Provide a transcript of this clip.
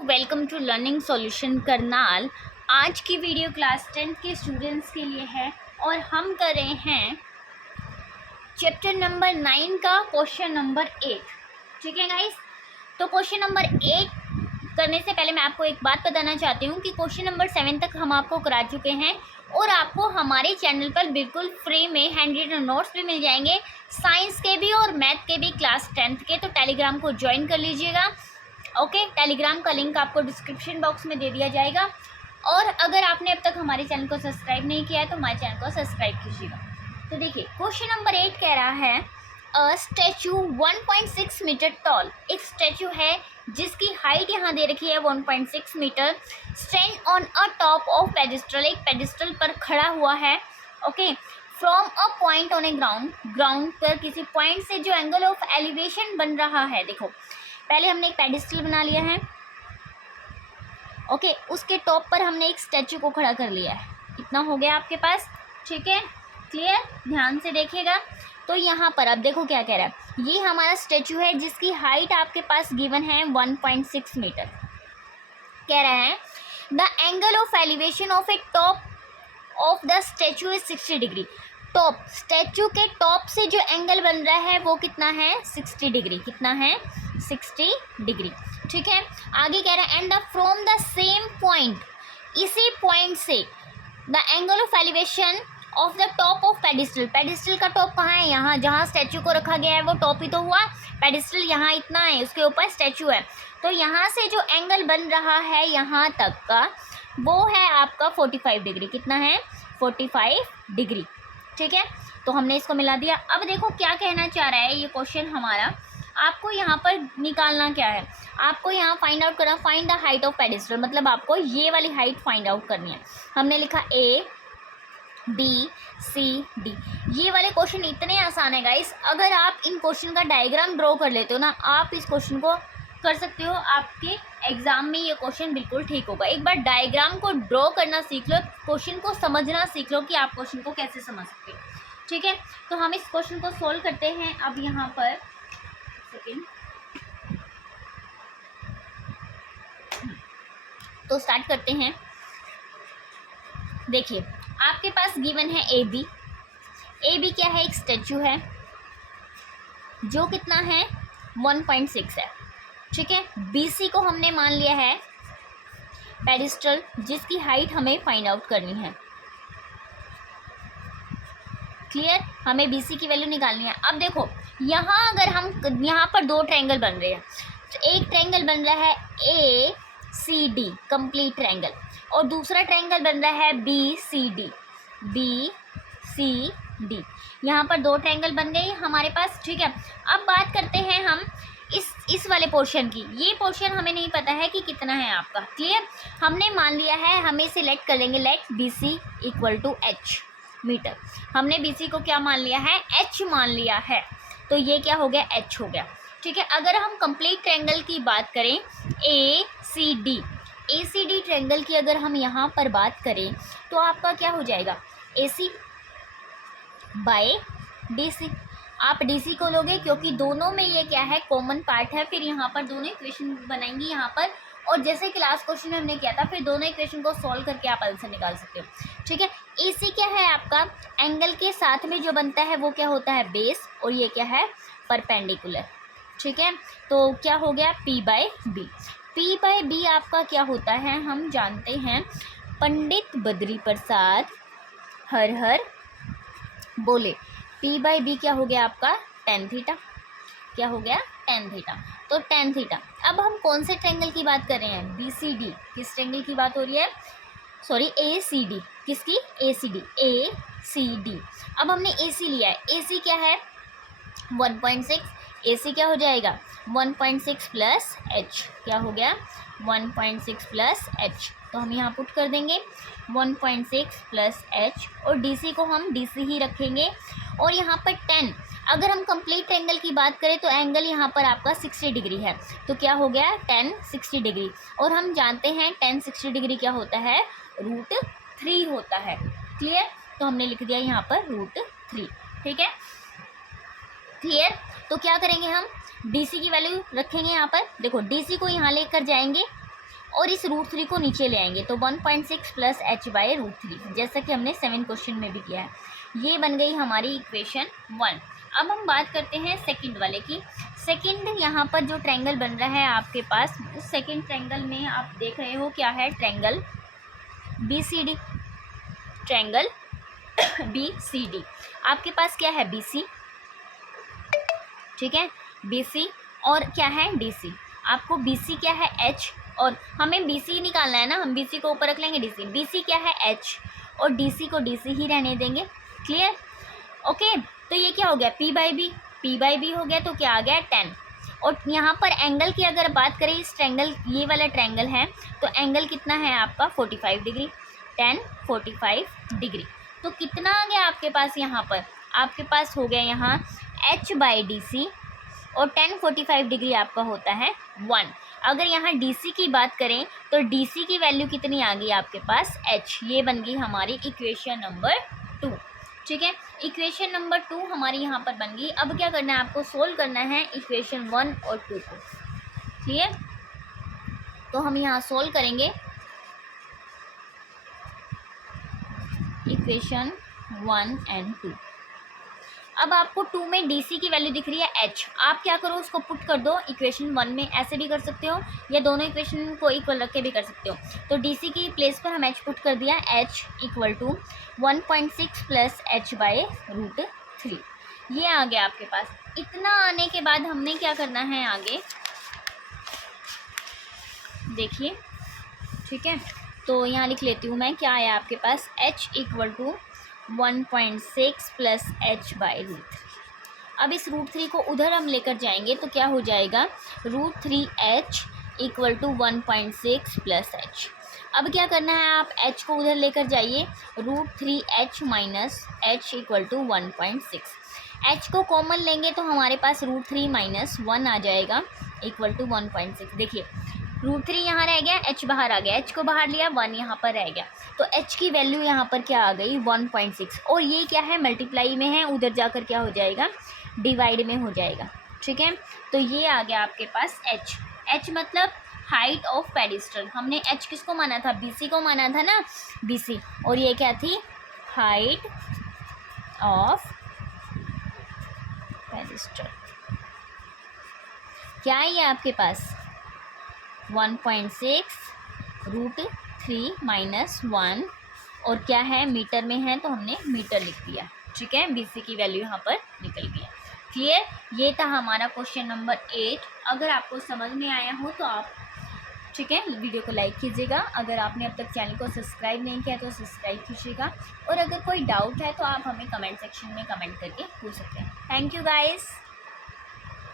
Welcome to learning solution Karnal. आज की video class 10th के स्टूडेंट्स के लिए है और हम कर रहे हैं चैप्टर नंबर 9 का क्वेश्चन नंबर 8। ठीक है गाइस, तो क्वेश्चन नंबर 8 करने से पहले मैं आपको एक बात बताना चाहती हूँ कि क्वेश्चन नंबर 7 तक हम आपको करा चुके हैं और आपको हमारे चैनल पर बिल्कुल फ्री में हैंड रिटन नोट्स भी मिल जाएंगे, साइंस के भी और मैथ के भी क्लास 10th के। तो टेलीग्राम को ज्वाइन कर लीजिएगा। ओके, टेलीग्राम का लिंक आपको डिस्क्रिप्शन बॉक्स में दे दिया जाएगा। और अगर आपने अब तक हमारे चैनल को सब्सक्राइब नहीं किया है तो हमारे चैनल को सब्सक्राइब कीजिएगा। तो देखिए, क्वेश्चन नंबर 8 कह रहा है अ स्टैचू 1.6 मीटर टॉल। एक स्टैचू है जिसकी हाइट यहाँ दे रखी है 1.6 metre, stand on a top of pedestal, एक पेडिस्टल पर खड़ा हुआ है। Okay, from a point on a ground पर किसी पॉइंट से जो एंगल ऑफ एलिवेशन बन रहा है। देखो, पहले हमने एक पेडिस्टल बना लिया है। ओके, उसके टॉप पर हमने एक स्टैचू को खड़ा कर लिया है। इतना हो गया आपके पास। ठीक है, क्लियर, ध्यान से देखिएगा। तो यहाँ पर अब देखो क्या कह रहा है, ये हमारा स्टैचू है जिसकी हाइट आपके पास गिवन है 1.6 मीटर। कह रहा है the angle of elevation of A top of the statue is 60 degree. Top, statue के टॉप से जो एंगल बन रहा है वो कितना है, 60 डिग्री। कितना है, 60 डिग्री। ठीक है, आगे कह रहा है and from the same point, इसी पॉइंट से the angle of elevation of the top of pedestal. Pedestal का टॉप कहाँ है, यहाँ जहाँ स्टैचू को रखा गया है वो टॉप ही तो हुआ। पेडिस्टल यहाँ इतना है, उसके ऊपर स्टैचू है। तो यहाँ से जो एंगल बन रहा है यहाँ तक का वो है आपका 45 डिग्री। कितना है, 45 डिग्री। ठीक है, तो हमने इसको मिला दिया। अब देखो क्या कहना चाह रहा है ये क्वेश्चन हमारा। आपको यहाँ पर निकालना क्या है, आपको यहाँ फाइंड आउट करना, find the height of pedestal, मतलब आपको ये वाली हाइट फाइंड आउट करनी है। हमने लिखा A B C D। ये वाले क्वेश्चन इतने आसान है गाइस, अगर आप इन क्वेश्चन का डायग्राम ड्रॉ कर लेते हो ना, आप इस क्वेश्चन को कर सकते हो। आपके एग्जाम में ये क्वेश्चन बिल्कुल ठीक होगा। एक बार डायग्राम को ड्रॉ करना सीख लो, क्वेश्चन को समझना सीख लो कि आप क्वेश्चन को कैसे समझ सकते हो। ठीक है, तो हम इस क्वेश्चन को सोल्व करते हैं। अब यहाँ पर सेकेंड, तो स्टार्ट करते हैं। देखिए, आपके पास गिवन है ए बी क्या है, एक स्टैचू है जो कितना है 1.6 है। ठीक है, BC को हमने मान लिया है पेडिस्टल जिसकी हाइट हमें फाइंड आउट करनी है। क्लियर, हमें BC की वैल्यू निकालनी है। अब देखो, यहाँ अगर हम यहाँ पर दो ट्रायंगल बन रहे हैं, तो एक ट्रायंगल बन रहा है ACD कंप्लीट ट्रायंगल, और दूसरा ट्रायंगल बन रहा है BCD। यहाँ पर दो ट्रायंगल बन गए हमारे पास। ठीक है, अब बात करते हैं हम इस वाले पोर्शन की। ये पोर्शन हमें नहीं पता है कि कितना है आपका। क्लियर, हमने मान लिया है, हमें सिलेक्ट कर लेंगे, let BC equal to H metre. हमने BC को क्या मान लिया है, H मान लिया है, तो ये क्या हो गया, H हो गया। ठीक है, अगर हम कंप्लीट ट्रायंगल की बात करें ACD ट्रायंगल की अगर हम यहाँ पर बात करें तो आपका क्या हो जाएगा, AC बाय DC। आप DC को लोगे क्योंकि दोनों में ये क्या है, कॉमन पार्ट है। फिर यहाँ पर दोनों इक्वेशन बनाएंगे यहाँ पर, और जैसे क्लास क्वेश्चन में हमने किया था, फिर दोनों इक्वेशन को सॉल्व करके आप आंसर निकाल सकते हो। ठीक है, AC क्या है आपका, एंगल के साथ में जो बनता है वो क्या होता है, बेस, और ये क्या है, परपेंडिकुलर। ठीक है, तो क्या हो गया, P बाय B आपका क्या होता है, हम जानते हैं, पंडित बद्री प्रसाद हर हर बोले। P बाय B क्या हो गया आपका, tan थीटा। क्या हो गया, tan थीटा, तो tan थीटा। अब हम कौन से ट्रायंगल की बात कर रहे हैं, BCD। किस ट्रायंगल की बात हो रही है, सॉरी ACD। किसकी, ACD। अब हमने AC लिया है, AC क्या है 1.6, AC क्या हो जाएगा 1.6 प्लस H। क्या हो गया, 1.6 प्लस H, तो हम यहाँ पुट कर देंगे 1.6 प्लस H, और DC को हम DC ही रखेंगे। और यहाँ पर 10, अगर हम कंप्लीट एंगल की बात करें तो एंगल यहाँ पर आपका 60 डिग्री है, तो क्या हो गया, tan 60 डिग्री। और हम जानते हैं tan 60 डिग्री क्या होता है, √3 होता है। क्लियर, तो हमने लिख दिया यहाँ पर √3। ठीक है, क्लियर, तो क्या करेंगे हम, DC की वैल्यू रखेंगे यहाँ पर। देखो, DC को यहाँ लेकर जाएंगे और इस √3 को नीचे ले आएंगे तो 1.6 प्लस h/√3, जैसा कि हमने 7 क्वेश्चन में भी किया है। ये बन गई हमारी इक्वेशन 1। अब हम बात करते हैं सेकंड वाले की। सेकंड यहाँ पर जो ट्रायंगल बन रहा है आपके पास, उस सेकंड ट्रायंगल में आप देख रहे हो क्या है, ट्रायंगल BCD। ट्रायंगल BCD आपके पास क्या है, BC, ठीक है, BC और क्या है DC। आपको BC क्या है, H, और हमें BC निकालना है ना, हम BC को ऊपर रख लेंगे DC। BC क्या है, H, और DC को DC ही रहने देंगे। Clear, okay. तो ये क्या हो गया, P/B हो गया, तो क्या आ गया 10। और यहाँ पर एंगल की अगर बात करें, इस ट्रायंगल, ये वाला ट्रायंगल है, तो एंगल कितना है आपका 45 डिग्री, 10 45 डिग्री। तो कितना आ गया आपके पास, यहाँ पर आपके पास हो गया यहाँ H/DC, और 10 45 डिग्री आपका होता है 1। अगर यहाँ DC की बात करें तो DC की वैल्यू कितनी आ गई आपके पास, H। ये बन गई हमारी इक्वेशन नंबर 2, ठीक है। इक्वेशन नंबर 2 हमारी यहाँ पर बन गई। अब क्या करना है, आपको सोल्व करना है इक्वेशन 1 और 2 को। क्लियर, तो हम यहाँ सोल्व करेंगे इक्वेशन 1 एंड 2। अब आपको 2 में DC की वैल्यू दिख रही है H। आप क्या करो, उसको पुट कर दो इक्वेशन 1 में, ऐसे भी कर सकते हो या दोनों इक्वेशन को इक्वल रख के भी कर सकते हो। तो DC की प्लेस पर हम H पुट कर दिया, H = 1.6 प्लस h/√3। ये आ गया आपके पास। इतना आने के बाद हमने क्या करना है आगे, देखिए, ठीक है। तो यहाँ लिख लेती हूँ मैं, क्या आया आपके पास, H = 1.6 प्लस h/√3। अब इस √3 को उधर हम लेकर जाएंगे तो क्या हो जाएगा, √3h = 1.6 प्लस h। अब क्या करना है, आप h को उधर लेकर जाइए, √3h माइनस h = 1.6। h को कॉमन लेंगे तो हमारे पास √3 - 1 आ जाएगा = 1.6। देखिए √3 यहाँ रह गया, h बाहर आ गया, h को बाहर लिया, 1 यहाँ पर रह गया, तो h की वैल्यू यहाँ पर क्या आ गई, 1.6। और ये क्या है, मल्टीप्लाई में है, उधर जाकर क्या हो जाएगा, डिवाइड में हो जाएगा, ठीक है। तो ये आ गया आपके पास h मतलब हाइट ऑफ पेडिस्टल। हमने h किसको माना था, BC को माना था ना, BC, और ये क्या थी, हाइट ऑफ पेडिस्टल। क्या है ये आपके पास, 1.6 √3 - 1, और क्या है, मीटर में है तो हमने मीटर लिख दिया, ठीक है। BC की वैल्यू यहाँ पर निकल गया। क्लियर, ये था हमारा क्वेश्चन नंबर 8। अगर आपको समझ में आया हो तो आप, ठीक है, वीडियो को लाइक कीजिएगा। अगर आपने अब तक चैनल को सब्सक्राइब नहीं किया तो सब्सक्राइब कीजिएगा, और अगर कोई डाउट है तो आप हमें कमेंट सेक्शन में कमेंट करके पूछ सकते हैं। Thank you guys.